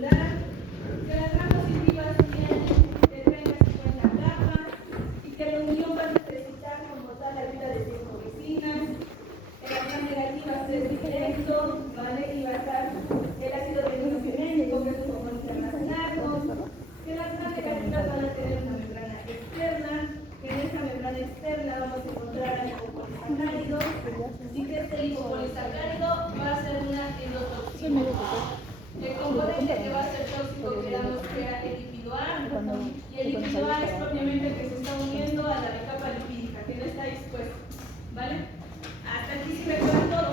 extracelular, que las gram positivas tienen de 30 a 50 capas y que la unión va a necesitar como tal la ayuda de 5 vecinas. En las gram negativas es directo, ¿vale? Y va a estar el ácido ribonucleico, que es un compuesto internacional, que las gram negativas van a tener una membrana externa, que en esta membrana externa vamos a encontrar lipopolisacáridos y que este lipopolisacárido va a ser una endotoxina. El componente que va a ser tóxico queramos que sea el lípido A, y el lípido A es propiamente el que se está uniendo a la capa lipídica, que no está dispuesto, ¿vale? Hasta aquí sí recuerdan todo.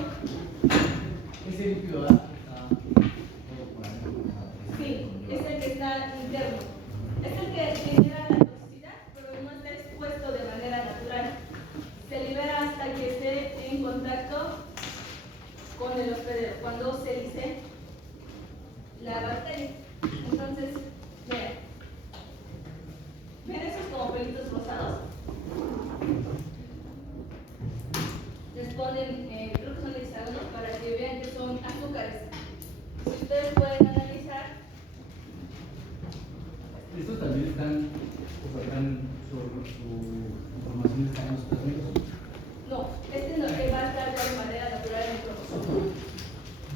Ese lípido A está Sí, es el que está interno. Es el que genera la toxicidad, pero no está expuesto de manera natural. Se libera hasta que esté en contacto con el hospedero, cuando se dice la bacteria. Entonces, ¿ven esos como pelitos rosados? Les ponen, creo que son hexágonos, para que vean que son azúcares. Si ustedes pueden analizar, estos también están, o sea, su información está en los plasmidos. no, este no, va a estar de manera natural en el cromosoma.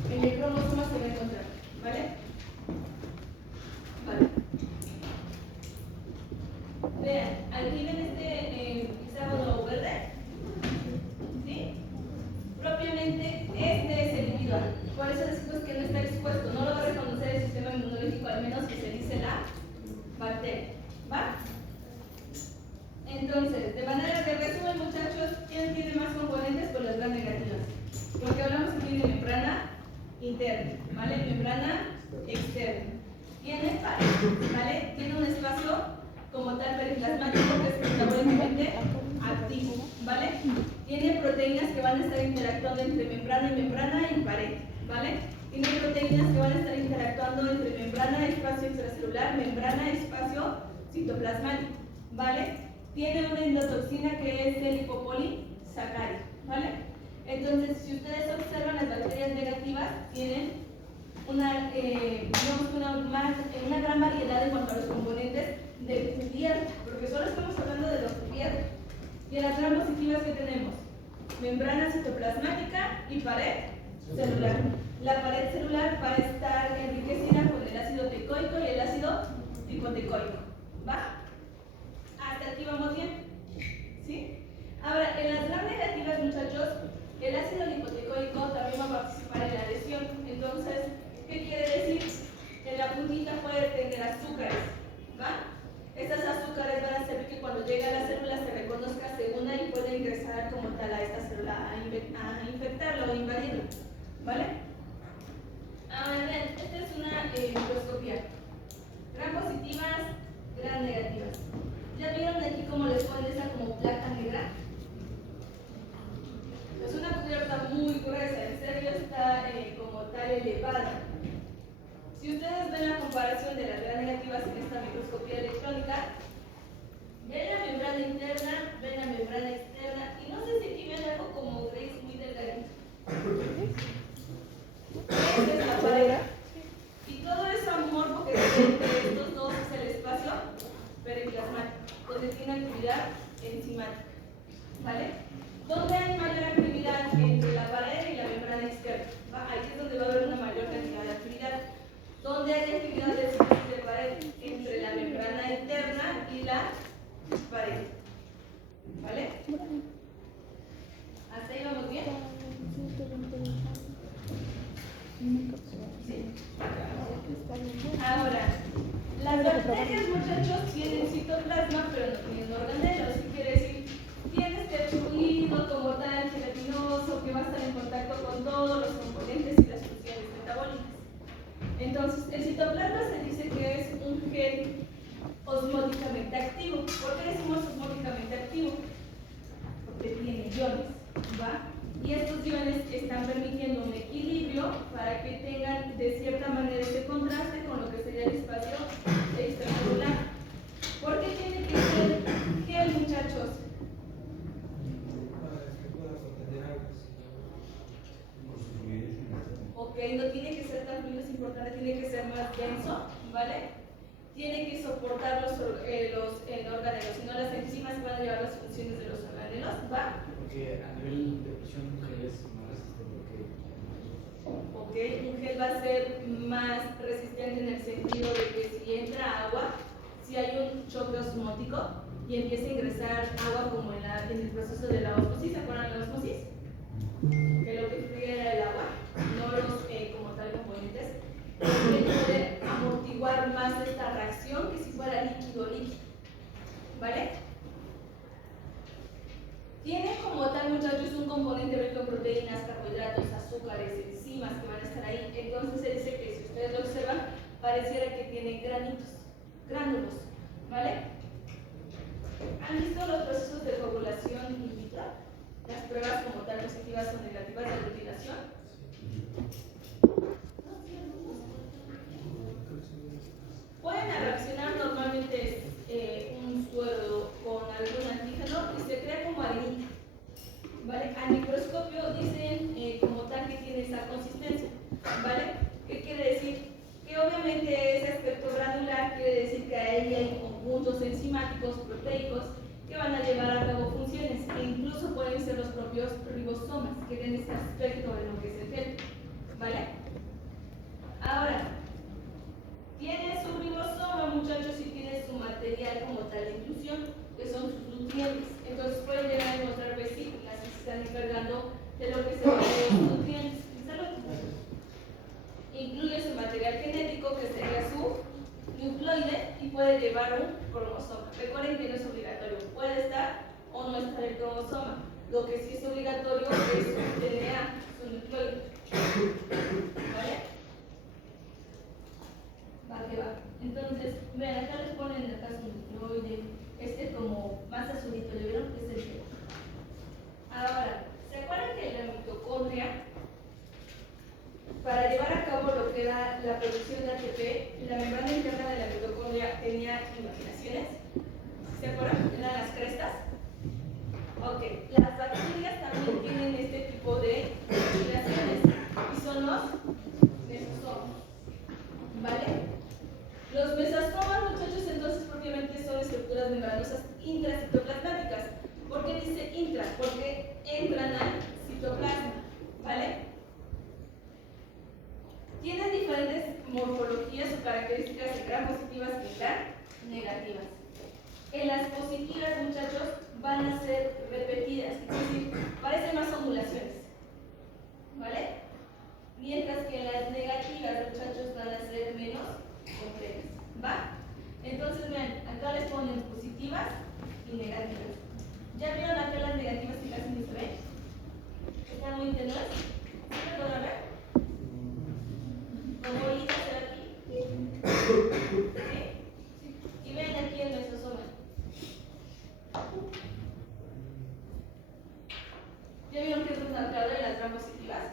En el cromosoma se va a encontrar, ¿vale? Vale. Vean, aquí ven este hexágono verde, ¿sí? Propiamente este es el lípido A. Por eso decimos que no está expuesto, no lo va a reconocer el sistema inmunológico, al menos que se dice la bacteria, ¿va? Entonces, de manera de resumen, muchachos, ¿quién tiene más componentes? Pues las gram negativas. Porque hablamos aquí de membrana interna, ¿vale? Membrana externa. Tiene pared, ¿vale? Tiene un espacio como tal periplasmático que es metabólicamente activo, ¿vale? Tiene proteínas que van a estar interactuando entre membrana y membrana y pared, ¿vale? Tiene proteínas que van a estar interactuando entre membrana, espacio extracelular, membrana, espacio citoplasmático, ¿vale? Tiene una endotoxina que es el lipopolisacárido, ¿vale? Entonces, si ustedes observan, las bacterias negativas tienen digamos una gran variedad en cuanto a los componentes del cubierto, porque solo estamos hablando de los cubiertos. Y en las gram positivas, ¿qué tenemos? Membrana citoplasmática y pared celular. La pared celular va a estar enriquecida con el ácido teicoico y el ácido lipotecoico, ¿va? Hasta aquí vamos bien, ¿sí? Ahora, en las gram negativas, muchachos, el ácido lipotecoico también va a participar en la lesión. Entonces, ¿qué quiere decir? En la puntita puede tener azúcares, ¿va? Estas azúcares van a hacer que cuando llega a la célula se reconozca segunda y puede ingresar como tal a esta célula a infectarlo o invadirlo, ¿vale? Ahora bien, esta es una microscopía. Gram positivas, gram negativas. ¿Ya vieron aquí cómo les ponen esa como placa negra? Es una cubierta muy gruesa, en serio está como tal elevada. Si ustedes ven la comparación de las gram negativas en esta microscopía electrónica, ven la membrana interna, ven la membrana externa, y no sé si aquí ven algo como gris muy delgadito. Esa es la pared. Y todo ese amorfo que tiene entre estos dos es el espacio periplasmático, donde tiene actividad enzimática, ¿vale? ¿Dónde hay mayor actividad? Entre la pared y la membrana externa, ¿va? Ahí es donde va a haber una mayor cantidad de actividad. ¿Dónde hay actividad de pared? Entre la membrana interna y la pared, ¿vale? ¿Hasta ahí vamos bien? Sí. Ahora, las bacterias, muchachos, tienen citoplasma, pero no tienen organelos. ¿Qué quiere decir? Tiene este fluido como tal, gelatinoso, que va a estar en contacto con todos los componentes y las funciones metabólicas. Entonces, el citoplasma se dice que es un gel osmóticamente activo. ¿Por qué decimos osmóticamente activo? Porque tiene iones, ¿va? Y estos iones están permitiendo un equilibrio para que tengan de cierta manera ese contraste con lo que sería el espacio extracelular. ¿Por qué tiene que ser gel, muchachos? Ok, no tiene que ser tan fluido, es importante, tiene que ser más denso, ¿vale? Tiene que soportar los organelos, si no las enzimas van a llevar las funciones de los organelos, ¿va? Porque a nivel de presión un gel es más resistente que... Ok, un gel va a ser más resistente en el sentido de que si entra agua, si hay un choque osmótico y empieza a ingresar agua como en el proceso de la ósmosis, ¿se acuerdan de la ósmosis? Que lo que fluye era el agua, no los como tal componentes, puede amortiguar más esta reacción que si fuera líquido-líquido, ¿vale? Tiene como tal, muchachos, un componente rico en proteínas, carbohidratos, azúcares, enzimas que van a estar ahí. Entonces se dice que si ustedes lo observan, pareciera que tiene gránulos, ¿vale? ¿Han visto los procesos de coagulación in vitro? Las pruebas como tal positivas o negativas de aglutinación. Pueden reaccionar normalmente un suero con algún antígeno y se crea como arenita, ¿vale? Al microscopio dicen como tal que tiene esa consistencia, ¿vale? ¿Qué quiere decir? Que obviamente ese aspecto granular quiere decir que ahí hay conjuntos enzimáticos, proteicos, que van a llevar a cabo funciones, e incluso pueden ser los propios ribosomas, que tienen ese aspecto de lo que es el gel, ¿vale? Ahora, tiene su ribosoma, muchachos, y tiene su material como tal de inclusión, que son sus nutrientes. Entonces pueden llegar a encontrar vesículas que se están encargando de lo que se llama los nutrientes. Salud. Incluye su material genético, que sería su nucleoide, y puede llevar un cromosoma. Recuerden que no es obligatorio, puede estar o no estar el cromosoma. Lo que sí es obligatorio es su DNA, su nucleoide. ¿Vale? Va que va. Entonces, vean, acá les ponen acá su nucleoide, como más azulito, ¿le vieron? Es el que. Ahora, ¿se acuerdan que la mitocondria, para llevar a cabo lo que era la producción de ATP, la membrana interna de la mitocondria tenía imaginaciones? ¿Se acuerdan? Eran las crestas. Ok, las bacterias también tienen este tipo de imaginaciones y son los mesosomas, ¿vale? Los mesosomas, muchachos, entonces propiamente son estructuras membranosas intracitoplasmáticas. ¿Por qué dice intra? Porque entran al citoplasma, ¿vale? Tienen diferentes morfologías o características de gram positivas y gram negativas. En las positivas, muchachos, van a ser repetidas, es decir, parecen más ondulaciones, ¿vale? Mientras que en las negativas, muchachos, van a ser menos complejas, ¿va? Entonces, vean, acá les ponen positivas y negativas. ¿Ya vieron acá las negativas que casi ni se ven? Están muy tenues. ¿Sí me pueden ver? Como bolitas de aquí. ¿Sí? Y ven aquí el mesosoma. ¿Ya vieron que es un marcador de las gram positivas?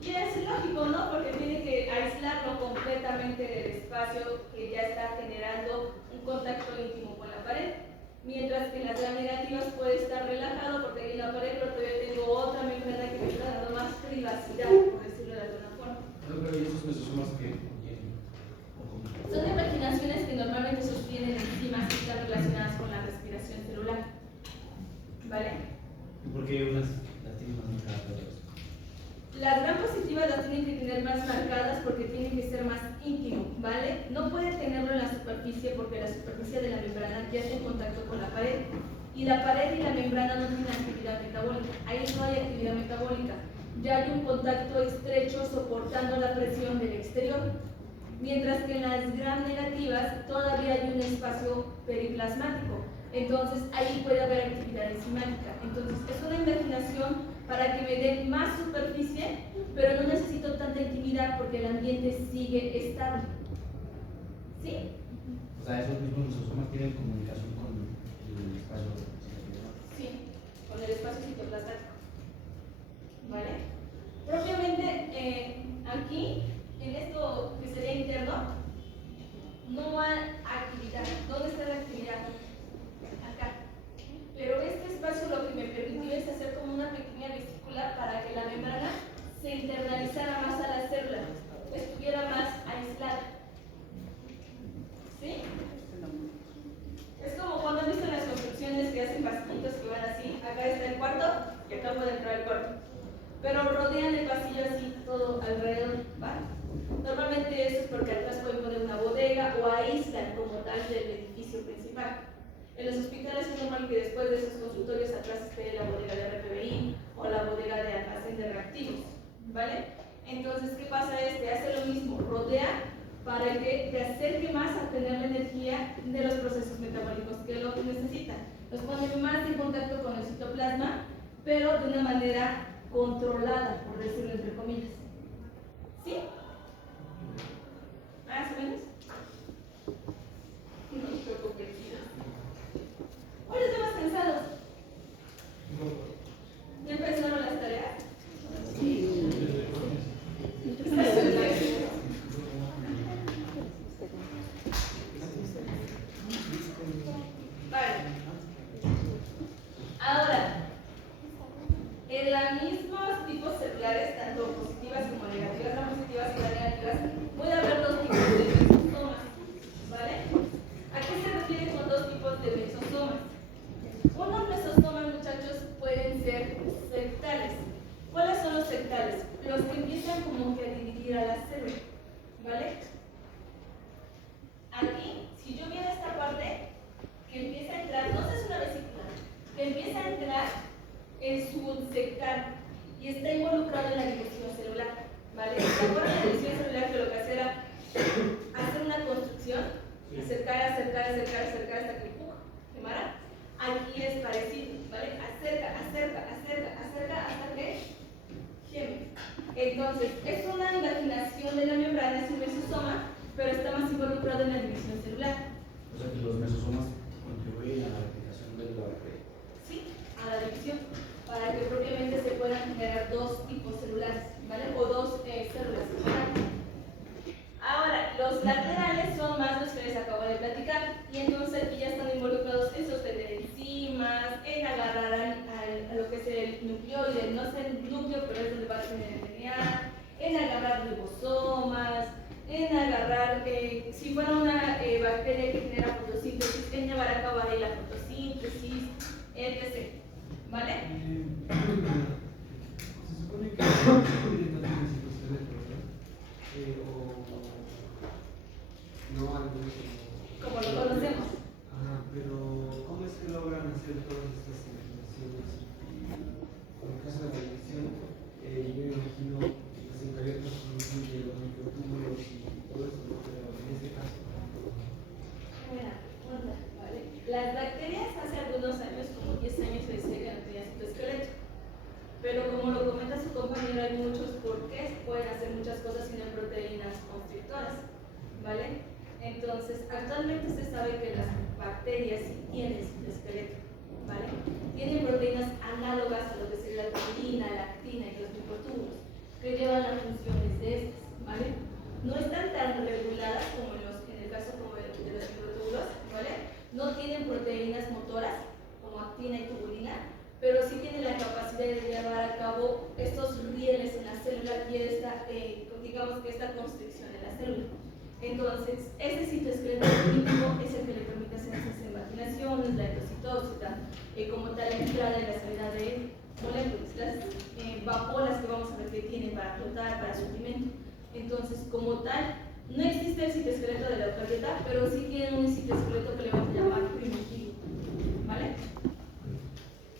Y es lógico, ¿no? Porque tiene que aislarlo completamente del espacio que ya está generando un contacto íntimo con la pared. Mientras que en las gram negativas puede estar relajado porque ahí en la pared, pero todavía tengo otra membrana que me está dando más privacidad, por decirlo de alguna forma. Pero ¿y esos mesosomas qué? Son imaginaciones que normalmente sostienen enzimas que están relacionadas con la respiración celular. ¿Vale? ¿Y por qué unas las tienen más marcadas que otras? Las gram positivas las tienen que tener más marcadas porque tienen que ser más íntimo, ¿vale? No puede tenerlo en la superficie porque la superficie de la membrana ya está en contacto con la pared. Y la pared y la membrana no tienen actividad metabólica. Ahí no hay actividad metabólica. Ya hay un contacto estrecho soportando la presión del exterior. Mientras que en las gram negativas todavía hay un espacio periplasmático. Entonces ahí puede haber actividad enzimática. Entonces es una imaginación para que me den más superficie, pero no necesito tanta intimidad porque el ambiente sigue estable. ¿Sí? O sea, esos mismos mesosomas tienen comunicación con el espacio. Sí, con el espacio citoplasmático. ¿Vale? Propiamente aquí, en esto que sería interno, no hay actividad. ¿Dónde está la actividad? Acá. Pero este espacio lo que me permitió es hacer como una pequeña vesícula para que la membrana se internalizara más a la célula, estuviera más aislada. de esto es porque atrás pueden poner una bodega o aíslan como tal del edificio principal. En los hospitales es normal que después de esos consultorios atrás esté la bodega de RPBI o la bodega de almacén de reactivos, ¿vale? Entonces, ¿qué pasa? Hace lo mismo, rodea para que te acerque más a tener la energía de los procesos metabólicos que lo necesitan. Los pone más en contacto con el citoplasma, pero de una manera controlada, por decirlo entre comillas. ¿Sí? ¿Más o menos? No te preocupes. Hoy estamos cansados. ¿Ya empezaron las tareas? Sí. Vale. Ahora, en los mismos tipos celulares, tanto positivas como negativas, no positivas y negativas, puede haber dos tipos de mesosomas. ¿Vale? ¿A qué se refiere con dos tipos de mesosomas? Unos mesosomas, muchachos, pueden ser sectales. ¿Cuáles son los sectales? Los que empiezan como que a dividir a la célula. ¿Vale? Aquí, si yo viera esta parte, que empieza a entrar, no sé si es una vesícula, que empieza a entrar en su sectar y está involucrado en la división celular. ¿Vale? ¿Se acuerdan de la división celular que lo que hacía era hacer una construcción? Acercar hasta que quemara. Aquí es parecido, ¿vale? Acerca hasta que geme. Entonces, es una invaginación de la membrana, es un mesosoma, pero está más involucrado en la división celular. O sea que los mesosomas contribuyen a la replicación de la bacteria. Sí, a la división, para que propiamente se puedan generar dos tipos celulares, ¿vale? O dos células celulares. Ahora, los laterales son más los que les acabo de platicar, y entonces aquí ya están involucrados en sostener enzimas, en agarrar a lo que es el nucleoide, no sé el núcleo, pero es donde va a tener el DNA, en agarrar ribosomas, en agarrar, si fuera una bacteria que genera fotosíntesis, en llevar a cabo ahí la fotosíntesis, etc. ¿Vale? Se supone que tienen también citosqueleto, ¿verdad? O no algo Como lo conocemos. Ajá, pero ¿cómo es que logran hacer todas estas investigaciones? En el caso de la división, yo me imagino los eucariotas incluyen los microtúbulos y todo eso, ¿no? Pero en este caso. Buena pregunta, ¿vale? Las bacterias hace algunos años, como 10 años, se decía que no tenían citoesqueleto. Pero como lo comenta su compañero, hay muchos porqués, pueden hacer muchas cosas sin proteínas constrictoras, ¿vale? Entonces, actualmente se sabe que las bacterias sí tienen citoesqueleto, ¿vale? Tienen proteínas análogas a lo que sería la taurina, la actina y los microtúbulos, que llevan las funciones de estas, ¿vale? No están tan reguladas como en el caso como de los microtúbulos, ¿vale? No tienen proteínas motoras como actina y tubulina, pero sí tienen la capacidad de llevar a cabo estos rieles en la célula y digamos que esta constricción en la célula. Entonces, ese citoesqueleto político es el que le permite hacer esas invaginaciones, la endocitosis, como tal la entrada y la salida de moléculas, las vaporas que vamos a ver que tienen para flotar, para su alimento. Entonces, como tal, no existe el citoesqueleto de la eucariota, pero sí tiene un citoesqueleto que le vamos a llamar primitivo, ¿vale?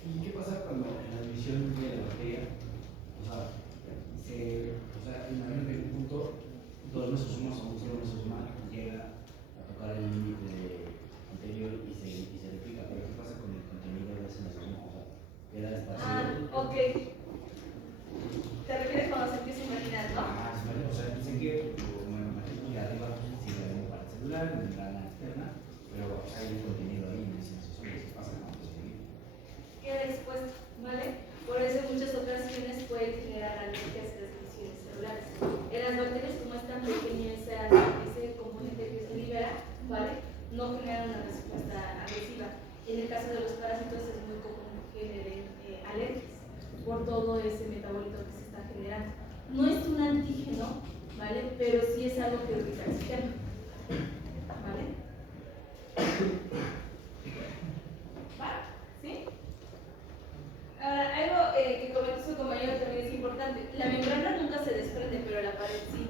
¿Y qué pasa cuando en la división de la bacteria, imagino que en un punto dos mesosomas o un solo mesosoma llega a tocar el límite anterior y se replica? ¿Pero qué pasa con el contenido de ese mesosoma? O sea, queda espacio. Ok. ¿Te refieres cuando se empieza a imaginar, no? O sea, dicen que, bueno, imagino que arriba sí la vemos para el celular, membrana externa, pero hay un contenido ahí en ese mesosoma. ¿Qué pasa cuando se divide? Queda expuesto, ¿vale? Por eso en muchas ocasiones puede generar alergias a las divisiones celulares. En las bacterias, como es tan pequeño ese componente que se libera, ¿vale? No genera una respuesta agresiva. En el caso de los parásitos es muy común que generen alergias por todo ese metabolito que se está generando. No es un antígeno, ¿vale? Pero sí es algo que irrita el sistema, ¿vale? ¿Va? ¿Sí? Ahora, algo que comentó su compañero también es importante. La membrana nunca se desprende, pero la pared sí.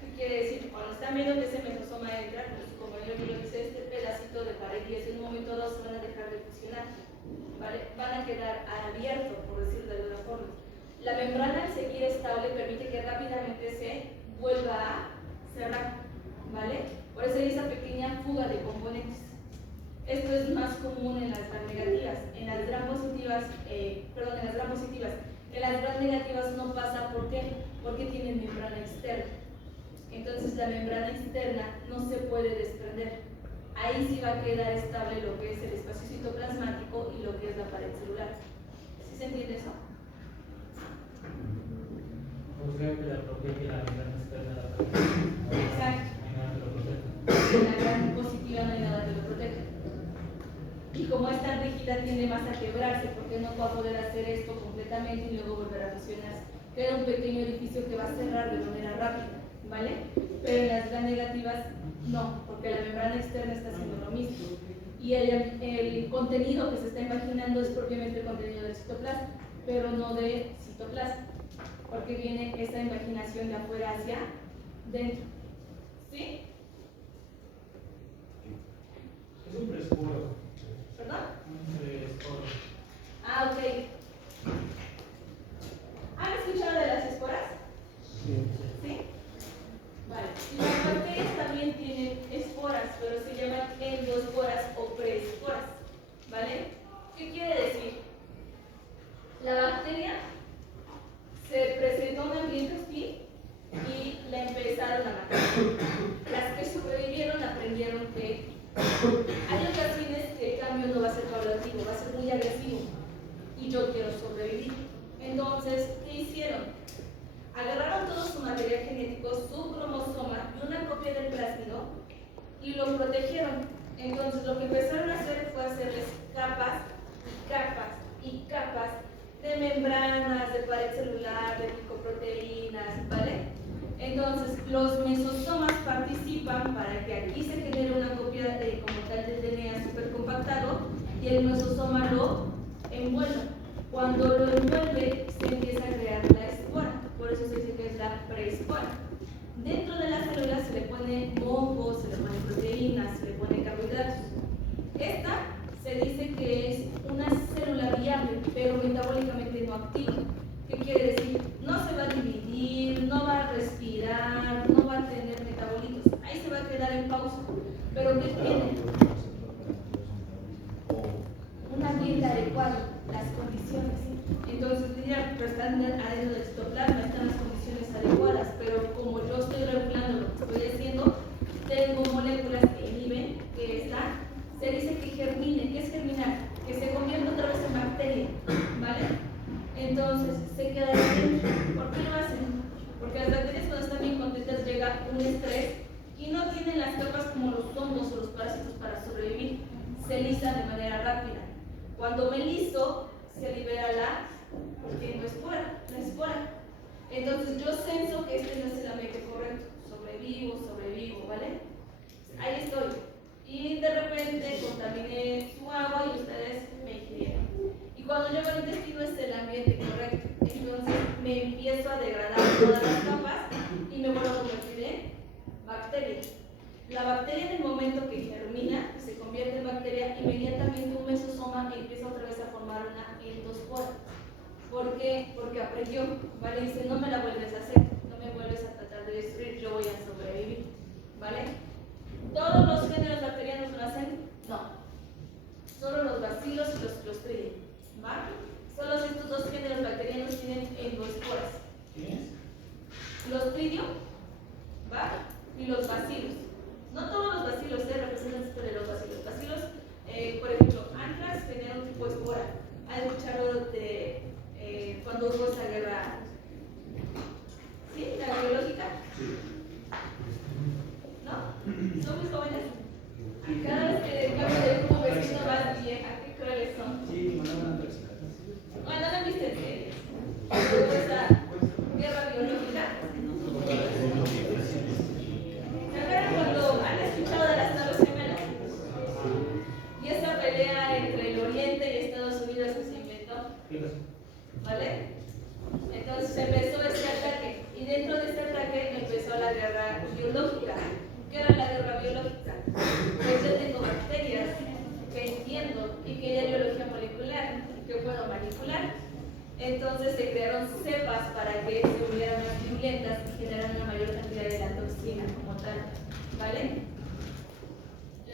¿Qué quiere decir? cuando están viendo que ese mesosoma entra, pues, como yo lo dice, este pedacito de pared y en un momento dado se van a dejar de fusionar, ¿vale? Van a quedar abiertos, por decirlo de alguna forma. La membrana, al seguir estable, permite que rápidamente se vuelva a cerrar, ¿vale? Por eso hay esa pequeña fuga de componentes. Esto es más común en las gram negativas. En las gram positivas, en las gram positivas. En las gram negativas no pasa, ¿por qué? Porque tienen membrana externa. Entonces la membrana externa no se puede desprender. Ahí sí va a quedar estable lo que es el espacio citoplasmático y lo que es la pared celular. ¿Sí se entiende eso? Pues creo que la protege la membrana externa de la pared. Exacto. En la gram positiva no hay nada que lo proteja. Y como es tan rígida, tiende más a quebrarse porque no va a poder hacer esto completamente y luego volver a fusionarse. Queda un pequeño edificio que va a cerrar de manera rápida, ¿vale? Pero en las gram negativas no, porque la membrana externa está haciendo lo mismo. Y el contenido que se está imaginando es propiamente el contenido del citoplasma, pero no de citoplasma, porque viene esa imaginación de afuera hacia dentro. ¿Sí? Es un presporo. ¿Perdón? Un presporo. Ah, ok. ¿Han escuchado de las esporas? ¿Sí? Vale. Las bacterias también tienen esporas, pero se llaman endosporas o preesporas. ¿Vale? ¿Qué quiere decir? La bacteria se presentó en un ambiente hostil y la empezaron a matar. Las que sobrevivieron aprendieron que hay ocasiones que el cambio no va a ser paulatino, va a ser muy agresivo y yo quiero sobrevivir. Entonces, ¿qué hicieron? Agarraron todo su material genético, su cromosoma y una copia del plásmido y lo protegieron. Entonces, lo que empezaron a hacer fue hacerles capas y capas y capas de membranas, de pared celular, de glicoproteínas, ¿vale? Entonces, los mesosomas participan para que aquí se genere una copia como tal del DNA supercompactado y el mesosoma lo envuelve. Cuando lo envuelve, se empieza a crear la espora, por eso se dice que es la preespora. Dentro de la célula se le pone moho, se le pone proteínas, se le pone carbohidratos. Esta se dice que es una célula viable, pero metabólicamente no activa. ¿Qué quiere decir? No se va a dividir, no va a respirar, no va a tener metabolitos. Ahí se va a quedar en pausa. ¿Pero qué tiene? Un ambiente adecuado, las condiciones. Entonces, diría, pero están adentro del citoplasma, están las condiciones adecuadas, pero como yo estoy regulando lo que estoy haciendo, tengo moléculas que inhiben que esta se dice que germine. ¿Qué es germinar? Que se convierta otra vez en bacteria, ¿vale? Entonces, se queda dentro. ¿Por qué lo hacen? Porque las bacterias cuando están bien contentas llega un estrés y no tienen las capas como los hongos o los parásitos para sobrevivir. Se lisan de manera rápida. Cuando me liso, se libera la espora. Entonces yo senso que este no es el ambiente correcto. Sobrevivo, ¿vale? Ahí estoy. Y de repente contaminé su agua y ustedes me ingirieron. Y cuando llego al intestino es el ambiente correcto. Entonces me empiezo a degradar todas las capas y me vuelvo a convertir en bacteria. La bacteria en el momento que germina, se convierte en bacteria, inmediatamente un mesosoma empieza otra vez a formar una endospora. ¿Por qué? Porque aprendió, ¿vale? Dice, no me la vuelves a hacer, no me vuelves a tratar de destruir, yo voy a sobrevivir, ¿vale? ¿Todos los géneros bacterianos lo hacen? No. Solo los bacilos y los clostridium, ¿va? Solo estos dos géneros bacterianos tienen endosporas. ¿Quién es? Clostridium, ¿va? Y los bacilos. No todos los bacilos representan de los bacilos. Bacilos, por ejemplo, Anthrax genera un tipo de espora. ¿Has escuchado de cuando hubo esa guerra? ¿Sí? ¿La biológica? ¿No? ¿Son muy jóvenes? Cada vez que cambio de grupo vecino más vieja, qué crueles son. Sí, mandaban Anthrax. Bueno, no la viste en serie. Hubo esa guerra biológica. ¿Se acuerdan cuando han escuchado de las naves gemelas? Y esa pelea entre el Oriente y Estados Unidos que se inventó. ¿Vale? Entonces empezó este ataque. Y dentro de este ataque empezó la guerra biológica. Entonces se crearon cepas para que se volvieran más virulentas y generaran una mayor cantidad de la toxina como tal, ¿vale?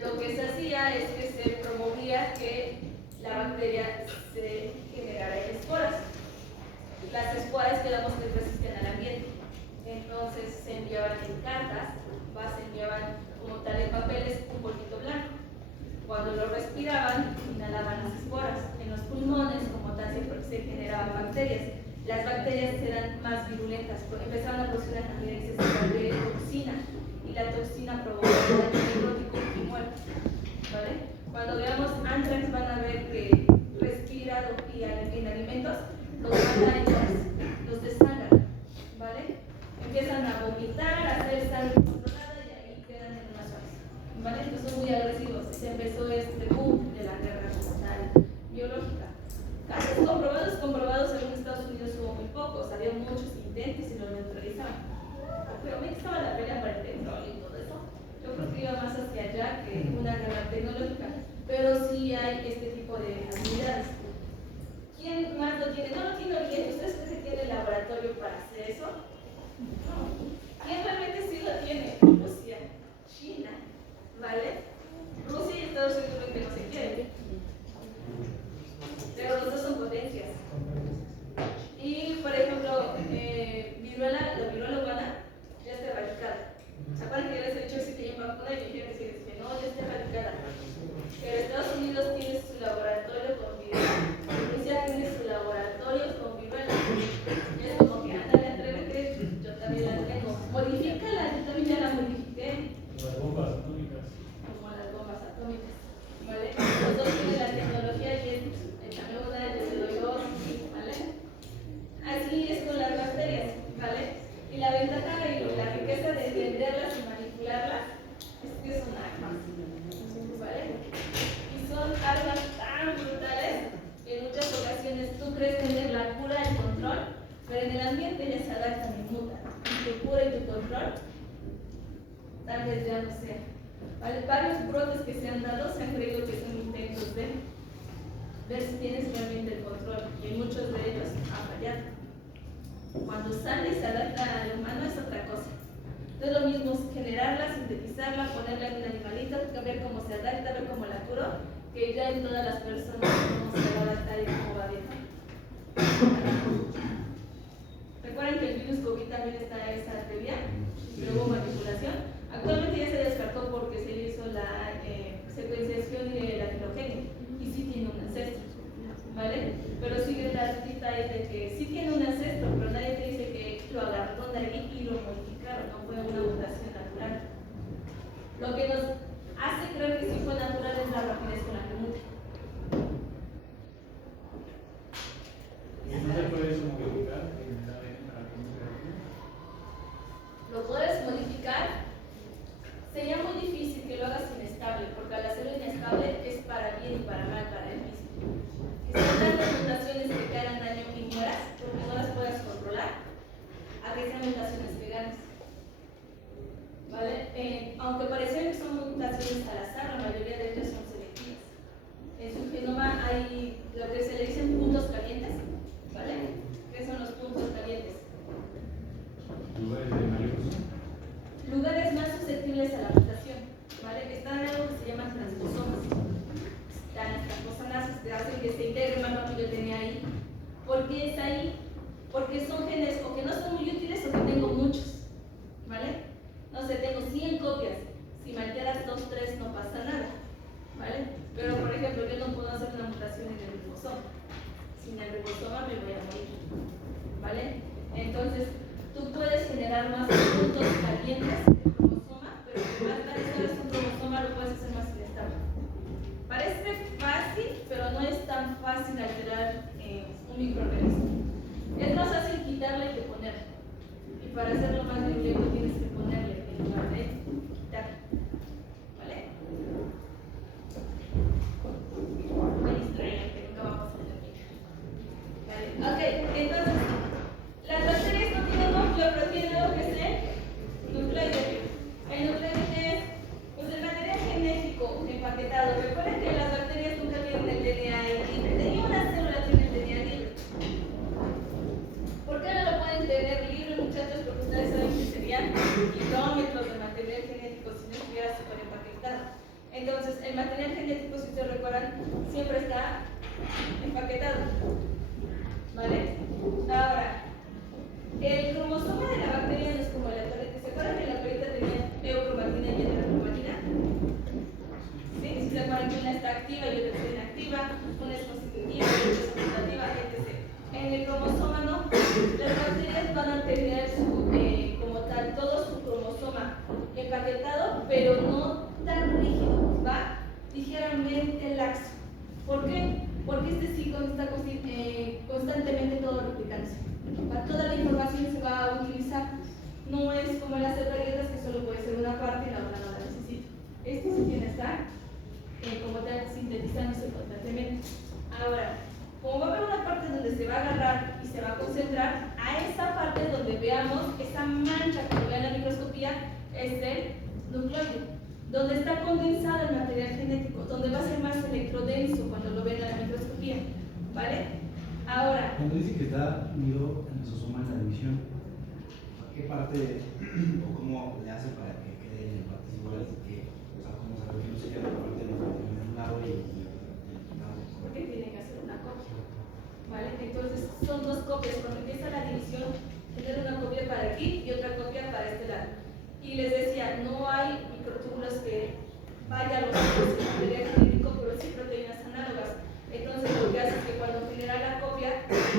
Lo que se hacía es que se promovía que la bacteria se generara en esporas. Las esporas quedamos que resisten al ambiente. Entonces se enviaban en cartas, se enviaban como tal en papeles un polvito blanco. Cuando lo respiraban, inhalaban las esporas. En los pulmones, como tal, se generaban bacterias. Las bacterias eran más virulentas, empezaban a producir una cantidad excesiva de toxina y la toxina provocaba daño necrótico y muerte. ¿Vale? Cuando veamos anthrax van a ver que respirado y en alimentos los mata en horas, los desangran, ¿vale? Empiezan a vomitar, a hacer sangre controlada y ahí quedan en unas horas, ¿vale? Entonces son muy agresivos. Se empezó este boom de la guerra nacional biológica. Casos comprobados en Estados Unidos hubo muy pocos, había muchos intentos y los neutralizaban. Pero me estaba la pelea para el petróleo y todo eso. Yo creo que iba más hacia allá que una guerra tecnológica, pero sí hay este tipo de habilidades. ¿Quién más lo tiene? No lo tiene Oriente. ¿Ustedes creen que tiene el laboratorio para hacer eso? No. ¿Quién realmente sí lo tiene? Rusia, China, ¿vale? Rusia y Estados Unidos realmente no se quieren. Pero los dos son potencias. Y, por ejemplo, la viruela humana ya está erradicada. ¿Se acuerdan que yo les he dicho que si tenían vacuna y me dijeron que no, ya está erradicada? Pero Estados Unidos tiene su laboratorio con viruela. Rusia tiene su laboratorio con viruela. Y es como que, ándale, atrévete, yo también la tengo. Modifícala, yo también ya la modifiqué. Las bombas atómicas. Como las bombas atómicas. ¿Vale? Los dos tienen la tecnología y es échame una, yo te doy dos, ¿vale? Así es con las bacterias, ¿vale? Y la ventaja y la riqueza de entenderlas y manipularlas es que son armas, ¿vale? Y son armas tan brutales que en muchas ocasiones tú crees tener la cura, el control, pero en el ambiente ya se adaptan y mutan. Y tu cura y tu control tal vez ya no sea. ¿Vale? Varios brotes que se han dado se han creído que son intentos de ver si tienes realmente el control, y muchos de ellos han fallado. Cuando sale y se adapta al humano es otra cosa. Entonces lo mismo es generarla, sintetizarla, ponerla en un animalito, ver cómo se adapta, ver cómo la curó, que ya en todas las personas cómo se va a adaptar y cómo va a viajar. Recuerden que el virus COVID también está en esa teoría, no hubo manipulación. Actualmente ya se descartó porque se le hizo la secuenciación de la filogenia y sí tiene un ancestro, ¿vale? Pero sigue la cita ahí de que sí tiene un ancestro, pero nadie te dice que lo agarró de ahí y lo modificaron, no fue una mutación natural. Lo que nos hace creer que sí fue natural es la rapidez con la que muta. ¿No se puede eso modificar genéticamente para que no se repita? Lo puedes modificar. Sería muy difícil que lo hagas inestable, porque al hacerlo inestable es para bien y para mal para él mismo. Que sean tantas mutaciones que te hagan daño y mueras, porque no las puedas controlar, a que sean mutaciones que ganes. ¿Vale? Aunque parecen que son mutaciones al azar, la mayoría de ellas son selectivas. En su genoma hay lo que se le dicen puntos calientes, ¿vale? ¿Qué son los puntos calientes? Lugares de mayor uso. Lugares más susceptibles a la mutación, ¿vale? Están en algo que se llaman transposomas. Las transposonas que hacen que se integre más rápido el DNA ahí. ¿Por qué está ahí? Porque son genes o que no son muy útiles o que tengo muchos, ¿vale? No sé, tengo 100 copias. Si me alteras 2, 3 no pasa nada, ¿vale? Pero, por ejemplo, yo no puedo hacer una mutación en el ribosoma. Sin el ribosoma me voy a morir, ¿vale? Entonces, tú puedes generar más puntos calientes del cromosoma, pero si más parecido un cromosoma lo puedes hacer más inestable. Parece fácil, pero no es tan fácil alterar un microorganismo. Es más fácil quitarle que ponerle. Y para hacerlo más violento tienes que ponerle en lugar de quitarle. ¿Vale? Una historia que nunca vamos a terminar. ¿Vale? Ok, entonces, las bacterias no tienen núcleo, pero tienen algo que es el nucleóide. El nucleóide es pues, el material genético empaquetado. Recuerden que las bacterias nunca tienen el DNA libre. Ni una célula tiene el DNA libre. queda súper empaquetado. Entonces, el material genético, si ustedes recuerdan, siempre está empaquetado. ¿Vale? Ahora, el cromosoma de la bacteria no es como la torreta. ¿Se acuerdan que la torreta tenía eucromatina y heterocromatina? ¿Sí? Si se acuerdan que una está activa y otra está inactiva, una es constitutiva y otra es oxidativa, etc. En el cromosoma no. Las bacterias van a tener como tal todo su cromosoma empaquetado, pero no tan rígido, ¿va? Ligeramente laxo. ¿Por qué? Porque este ciclo está constantemente todo replicándose. Toda la información se va a utilizar. No es como en las eucariotas que solo puede ser una parte y la otra no la necesita. Este sí tiene que estar como tal sintetizándose constantemente. Ahora, como va a haber una parte donde se va a agarrar y se va a concentrar, a esa parte donde veamos esta mancha que vean en la microscopía es el nucleóide, donde está condensado el material genético, donde va a ser más electrodenso cuando lo vean en la microscopía, ¿vale? Ahora, cuando dice que está unido en el lisosoma en la división, ¿a qué parte o cómo le hace para que queden en partes iguales? O sea, ¿cómo sabe que no se queda la parte de un lado y lado? porque tiene que hacer una copia, ¿vale? Entonces son dos copias. Cuando empieza la división, tener una copia para aquí y otra copia para este lado. Y les decía, no hay microtúbulos que vayan a los ojos en material genético, pero sí proteínas análogas. Entonces lo que hace es que cuando genera la copia,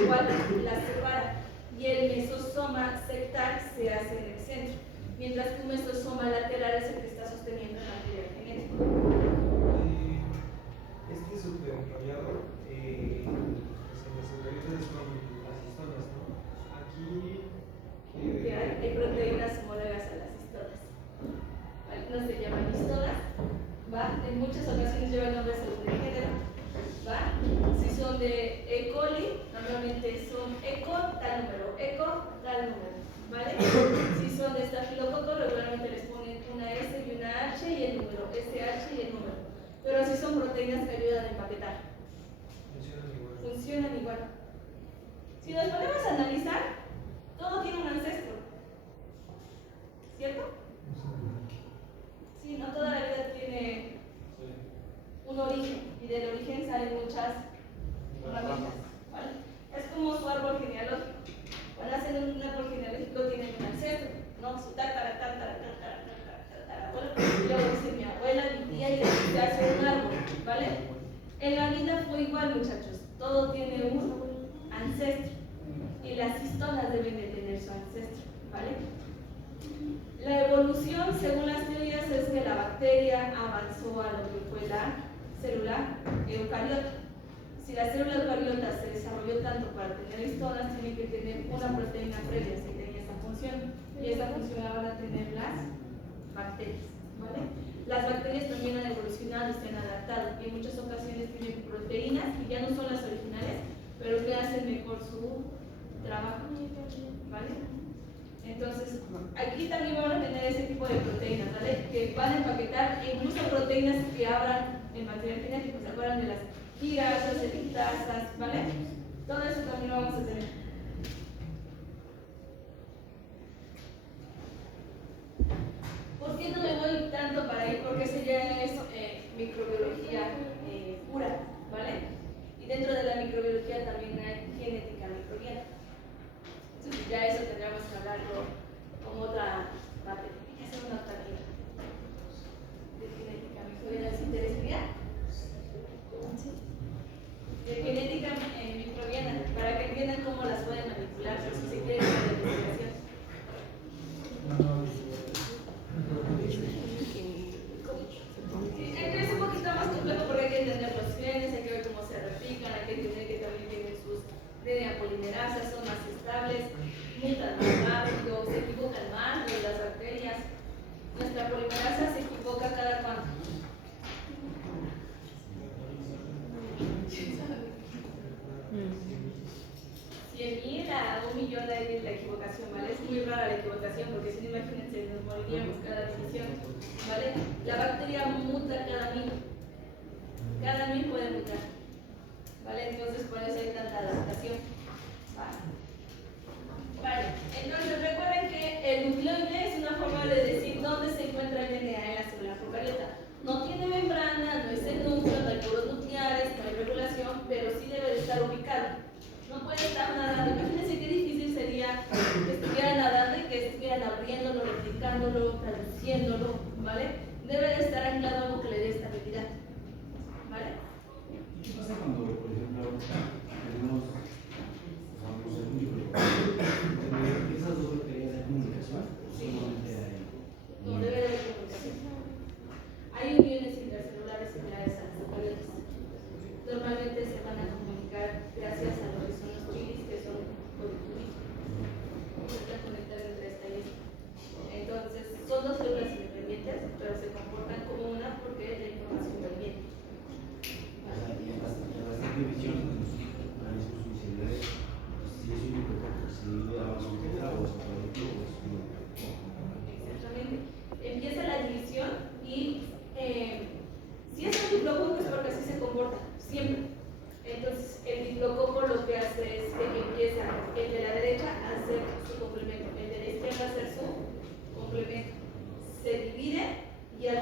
igual la separa y el mesosoma sectar se hace en el centro, mientras que un mesosoma lateral es el que está sosteniendo el material genético. Este súper enrollado, pues en las eucariotas son las histonas, ¿no? Aquí Que hay proteínas homólogas a las histonas. Algunas se llaman histonas, ¿va? En muchas ocasiones llevan nombres según el género, ¿va? Si son de E. coli, normalmente son eco tal número, ¿vale? Si son de estafilococo, regularmente les ponen una S y una H y el número, SH y el número. Pero si son proteínas que ayudan a empaquetar. Funcionan igual. Si nos ponemos a analizar, todo tiene un ancestro, ¿cierto? Sí, no toda la vida tiene un origen y del origen salen muchas ramitas, ¿vale? Es como su árbol genealógico. Cuando hacen un árbol genealógico tienen un ancestro, ¿no? Su tatarabuelo, y luego dice mi abuela, mi tía, y así se hace un árbol, ¿vale? En la vida fue igual, muchachos. Todo tiene un ancestro y las histonas deben de tener su ancestro, ¿vale? La evolución, según las teorías, es que la bacteria avanzó a lo que fue la célula eucariota. Si la célula eucariota se desarrolló tanto para tener histonas, tiene que tener una proteína previa si tenía esa función, y esa función la van a tener las bacterias, ¿vale? Las bacterias también han evolucionado y se han adaptado, y en muchas ocasiones tienen proteínas que ya no son las originales, pero que hacen mejor su trabajo, ¿vale? Entonces, aquí también van a tener ese tipo de proteínas, ¿vale? Que van a empaquetar incluso proteínas que abran el material genético. ¿Se acuerdan de las girasas, elitasas, ¿vale? Todo eso también lo vamos a tener. ¿Por qué no me voy tanto para ahí? Porque ese ya es microbiología pura, ¿vale? Y dentro de la microbiología también hay genética microbiana. Entonces ya eso tendríamos que hablarlo como otra parte. Hay que hacer una táctica de genética microbiana. ¿Les interesaría? Sí. De genética microbiana, para que entiendan cómo las pueden manipular, si se quieren la investigación. Es un poquito más complejo porque hay que entender los genes, hay que ver cómo se replican, hay que entender que también tienen sus DNA polimerasas, son más estables, mutan más rápido, se equivocan más de las bacterias. Nuestra polimerasa se equivoca cada cuánto. 100.000 a 1.000.000 de la equivocación, ¿vale? Es muy rara la equivocación porque si no, imagínense, nos moriríamos cada división, ¿vale? La bacteria muta cada 1.000. Cada 1.000 puede mutar, ¿vale? Entonces por eso hay tanta adaptación. Vale, entonces recuerden que el nucleoide es una forma de decir dónde se encuentra el DNA en la célula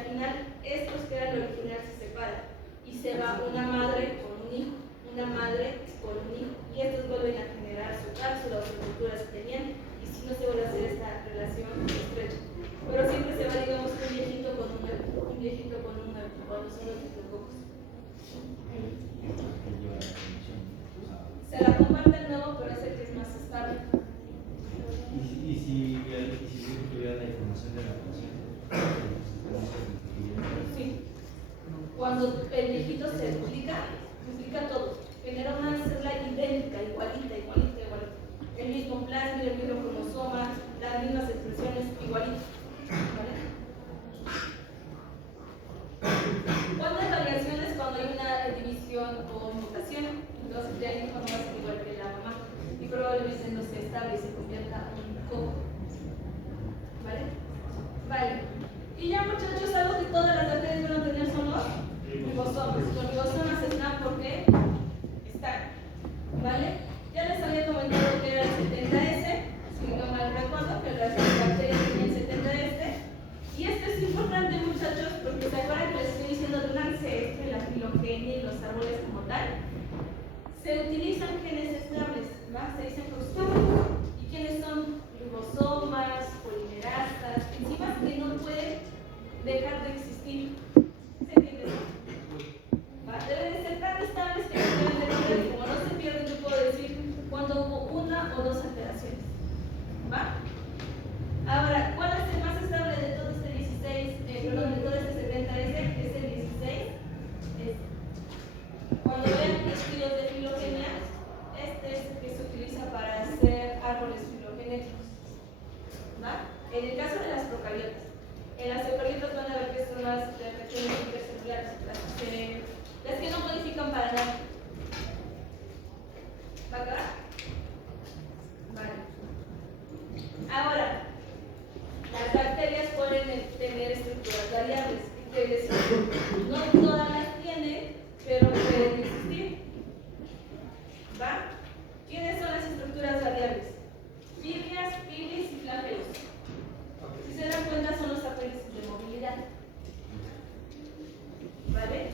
final estos que eran lo original se separan y se va una madre con un hijo, una madre con un hijo, y estos vuelven a generar su cápsula o sus estructuras que tenían, y si no se vuelve a hacer esta relación estrecha. Pero siempre se va, digamos, un viejito con un nuevo, cuando son los diplococcos. Se la comparte el nuevo, pero es el que es más estable. ¿Y si tuviera la información de la paciente? Sí. Cuando el viejito se duplica todo. Genera una célula idéntica, igualita. El mismo plasmid, el mismo cromosoma, las mismas expresiones, igualito. ¿Vale? ¿Cuántas variaciones cuando hay una división o mutación? Entonces ya el hijo no va a ser igual que la mamá y probablemente no sea estable y se convierta en un cojo. ¿Vale? Vale. Y ya, muchachos, algo que todas las bacterias van a tener son los ribosomas. Los ribosomas están porque están. ¿Vale? Ya les había comentado que era el 70S, si no mal recuerdo, que las bacterias tenían 70S. Y esto es importante, muchachos, porque se acuerdan que les estoy diciendo de un ancestro, la filogenia y los árboles como tal. Se utilizan genes estables, ¿va? Se dicen constructos. ¿Y quiénes son? Ribosomas, polimerasas, enzimas que no pueden dejar de existir. ¿Se entiende? ¿Va? Deben de ser tan estables que no deben de perder. Y como no se pierden, yo puedo decir cuando hubo una o dos alteraciones. ¿Va? Ahora, ¿cuál es el más estable de todo este 16? De todo este 70S? Es el 16. Cuando vean estudios de filogenia, este es el que se utiliza para hacer árboles filogenéticos. ¿Va? En el caso de las procariotas, en las eucariotas van a ver que son las reacciones intercelulares, las que no modifican para nada. ¿Va a acabar? Vale. Ahora, las bacterias pueden tener estructuras variables, es decir, no todas las tienen, pero pueden existir. ¿Va? ¿Quiénes son las estructuras variables? Filias, pilis y flagelos. Si se dan cuenta, son los apéndices de movilidad. ¿Vale?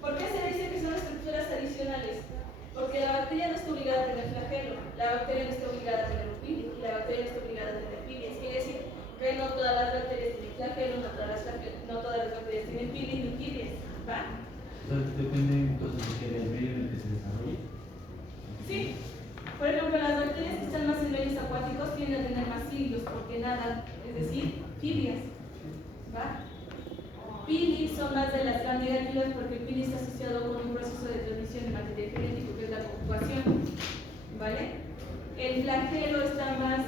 ¿Por qué se dice que son estructuras adicionales? Porque la bacteria no está obligada a tener flagelo, la bacteria no está obligada a tener un pili, y la bacteria no está obligada a tener filias. Quiere decir que no todas las bacterias tienen flagelo, no todas las bacterias tienen pilis ni filias. ¿Va? Depende entonces del medio en el que se desarrolle. Sí. Por ejemplo, las bacterias que están más en medios acuáticos tienden a tener más cilios porque nadan, es decir, filias. ¿Va? Pili son más de las gram negativas porque el pili está asociado con un proceso de transmisión de material genético que es la conjugación. ¿Vale? El flagelo está más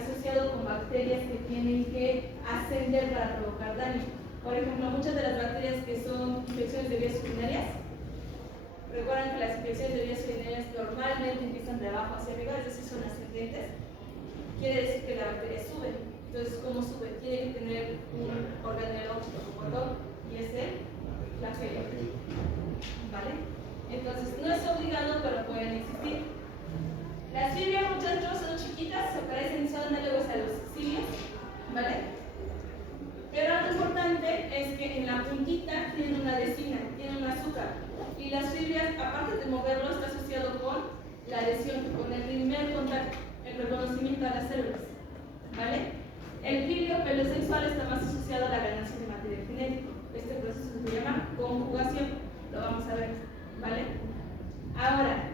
asociado con bacterias que tienen que ascender para provocar daño. Por ejemplo, muchas de las bacterias que son infecciones de vías urinarias, recuerdan que las infecciones de vías urinarias normalmente empiezan de abajo hacia arriba, es decir, son ascendentes. Quiere decir que la bacteria sube. Entonces, ¿cómo sube? Tiene que tener un organelo locomotor y es el flagelo. ¿Vale? Entonces, no es obligado, pero pueden existir. Las filias, muchachos, son chiquitas, se parecen, son análogos a los cilios. ¿Vale? Pero lo importante es que en la puntita tienen una adhesina, tienen un azúcar. Y las filias, aparte de moverlo, está asociado con la adhesión, con el primer contacto, el reconocimiento a las células. ¿Vale? El filio pelosexual está más asociado a la ganancia de material genético. Este proceso se llama conjugación. Lo vamos a ver. ¿Vale? Ahora,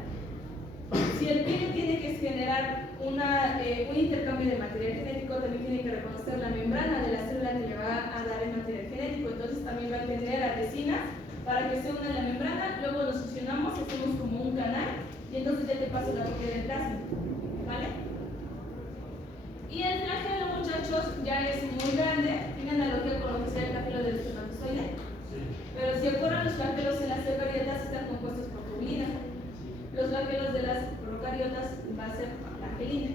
si el filio tiene que generar un intercambio de material genético, también tiene que reconocer la membrana de la célula que le va a dar el material genético. Entonces también va a tener adhesinas para que se una la membrana, luego nos fusionamos, hacemos como un canal y entonces ya te paso la copia del plasma. ¿Vale? Y el flagelo, muchachos, ya es muy grande, tiene analogía con lo que sea el flagelo del espermatozoide. Sí. Pero si ocurren los flagelos en las eucariotas, están compuestos por tubulina. Los flagelos de las procariotas va a ser flagelina.